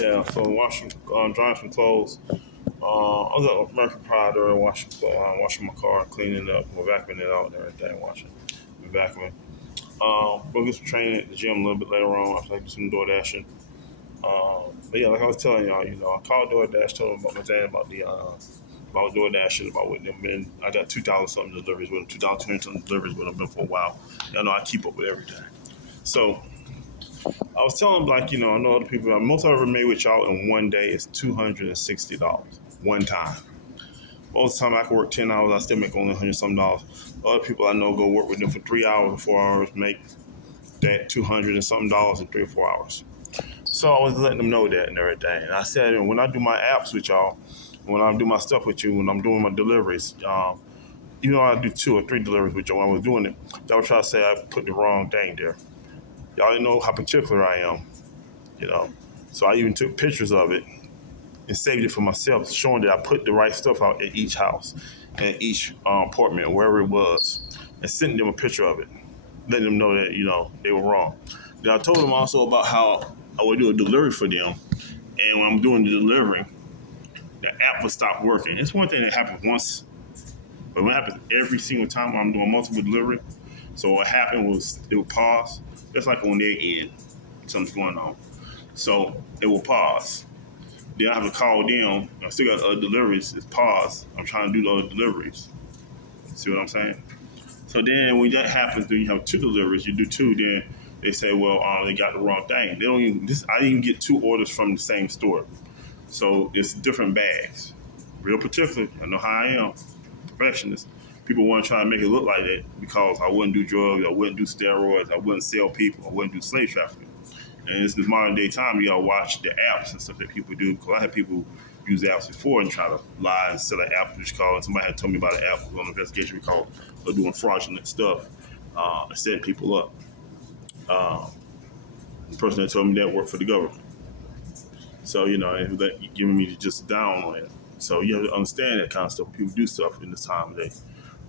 Yeah, so washing, drying some clothes. I was at American Pride earlier, washing my car, cleaning it up, vacuuming it out and everything, washing and vacuuming. We'll get some training at the gym a little bit later on after I do some door dashing. But yeah, like I was telling y'all, I called DoorDash, told them about my thing about DoorDash, about with them. And I got 2,000 something deliveries with them, 2,200 something deliveries with them. Been for a while. Y'all know I keep up with everything. So I was telling them I know other people. Most of them made with y'all in one day is $260 one time. Most of the time I can work 10 hours, I still make only 100 some dollars. Other people I know go work with them for 3 hours or 4 hours, make that 200 and something dollars in 3 or 4 hours. So I was letting them know that and everything. And I said, when I do my apps with y'all, when I do my stuff with you, when I'm doing my deliveries, I do 2 or 3 deliveries with y'all. When I was doing it, y'all try to say I put the wrong thing there. Y'all didn't know how particular I am, you know. So I even took pictures of it and saved it for myself, showing that I put the right stuff out at each house and each apartment, wherever it was, and sent them a picture of it, letting them know that, they were wrong. Then I told them also about how I would do a delivery for them. And when I'm doing the delivery, the app would stop working. It's one thing that happens once, but when it happens every single time I'm doing multiple delivery, so what happened was it would pause. That's like on their end, something's going on. So it will pause. Then I have to call them. I still got other deliveries. It's paused. I'm trying to do the other deliveries. See what I'm saying? So then when that happens, then you have 2 deliveries. You do 2, then they say, well, they got the wrong thing. They don't even. I didn't get 2 orders from the same store. So it's different bags. Real particular. I know how I am. Perfectionist. People want to try to make it look like that because I wouldn't do drugs, I wouldn't do steroids, I wouldn't sell people, I wouldn't do slave trafficking. And it's this modern day time, you gotta watch the apps and stuff that people do. Because I had people use apps before and try to lie and sell an app, which called. And somebody had told me about an app on an investigation we called doing fraudulent stuff, and setting people up. Uh, the person that told me that worked for the government. So, and that giving me just down on it. So you have to understand that kind of stuff. People do stuff in this time of day.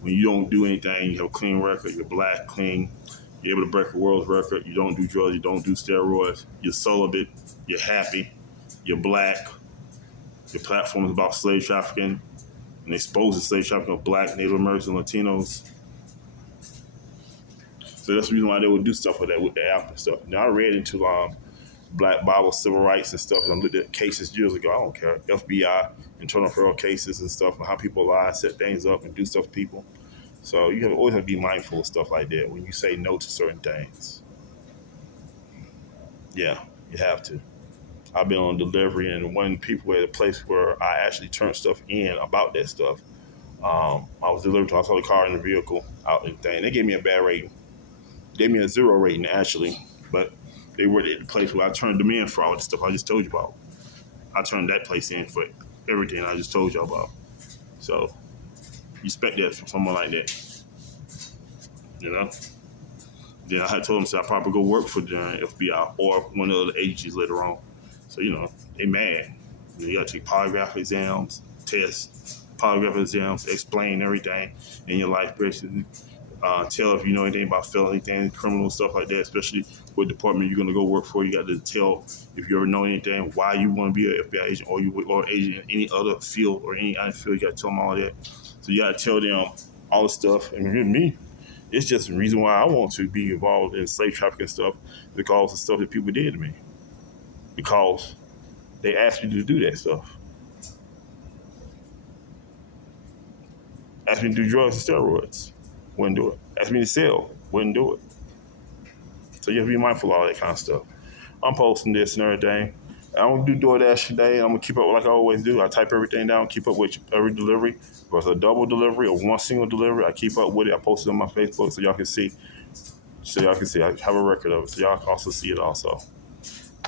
When you don't do anything, you have a clean record, you're black, clean, you're able to break a world record, you don't do drugs, you don't do steroids, you're celibate, you're happy, you're black, your platform is about slave trafficking and exposing slave trafficking of black, Native Americans, and Latinos. So that's the reason why they would do stuff like that with the app and stuff. Now I read into Black Bible civil rights and stuff. And I looked at cases years ago. I don't care. FBI, internal affairs cases and stuff, and how people lie, set things up, and do stuff to people. So you always have to be mindful of stuff like that when you say no to certain things. Yeah, you have to. I've been on delivery, and when people were at a place where I actually turned stuff in about that stuff, I was delivered to. I saw the car in the vehicle out and thing. They gave me a bad rating. Gave me a 0 rating actually, but they were at the place where I turned them in for all the stuff I just told you about. I turned that place in for everything I just told y'all about. So respect that from someone like that, you know. Then I had told them, so I probably go work for the FBI or one of the other agencies later on. So they mad. You got to take polygraph exams, tests, polygraph exams, explain everything in your life, basically. Tell if you know anything about felony things, criminal stuff like that, especially what department you're going to go work for. You got to tell if you ever know anything, why you want to be an FBI agent or agent in any other field or any other field. You got to tell them all that. So you got to tell them all the stuff. And with me, it's just the reason why I want to be involved in slave trafficking stuff because of the stuff that people did to me. Because they asked me to do that stuff. Asked me to do drugs and steroids. Wouldn't do it. Asked me to sell. Wouldn't do it. So you have to be mindful of all that kind of stuff. I'm posting this and everything. I don't do DoorDash today. I'm gonna keep up like I always do. I type everything down, keep up with every delivery. If it's a double delivery or one single delivery, I keep up with it. I post it on my Facebook so y'all can see. So y'all can see. I have a record of it, so y'all can also see it also.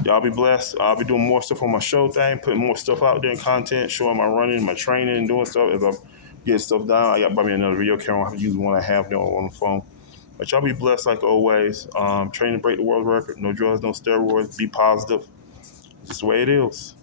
Y'all be blessed. I'll be doing more stuff on my show thing, putting more stuff out there in content, showing my running, my training, and doing stuff. As I get stuff down, I got buy me another video camera. I'm using one I have there on the phone. But y'all be blessed like always. Train to break the world record. No drugs, no steroids. Be positive. Just the way it is.